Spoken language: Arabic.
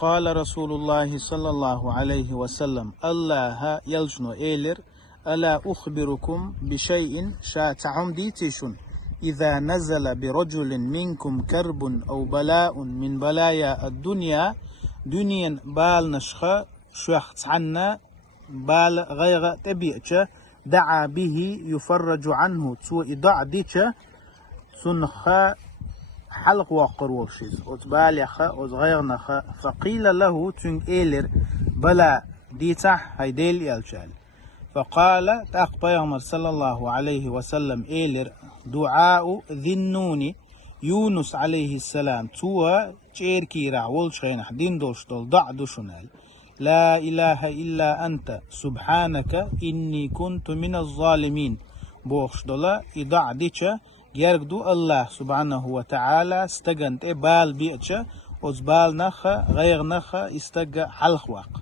قال رسول الله صلى الله عليه وسلم الله يلجنو إيلر ألا أخبركم بشيء شاتعم ديتيشن إذا نزل برجل منكم كرب أو بلاء من بلايا الدنيا دنيا بال نشخة شخص عنا بال غير تبيعش دعا به يفرج عنه تو إضاع ديش سنخ حلق وقر وشيز أتباليخ أتغيرنخ فقيل له تنج إيلر بلا ديتح هيديل يالشال فقال تأقبيغمر صلى الله عليه وسلم إيلر دعاء ذنوني يونس عليه السلام توا تشير كيرا والشينح دين دوشتل ضع دوشنال لا إله إلا أنت سبحانك إني كنت من الظالمين بوشتلا إضع ديشا يرقدو الله سبحانه وتعالى استجنت بال بيئتش وزبال نخ غير نخ استجا حلق واق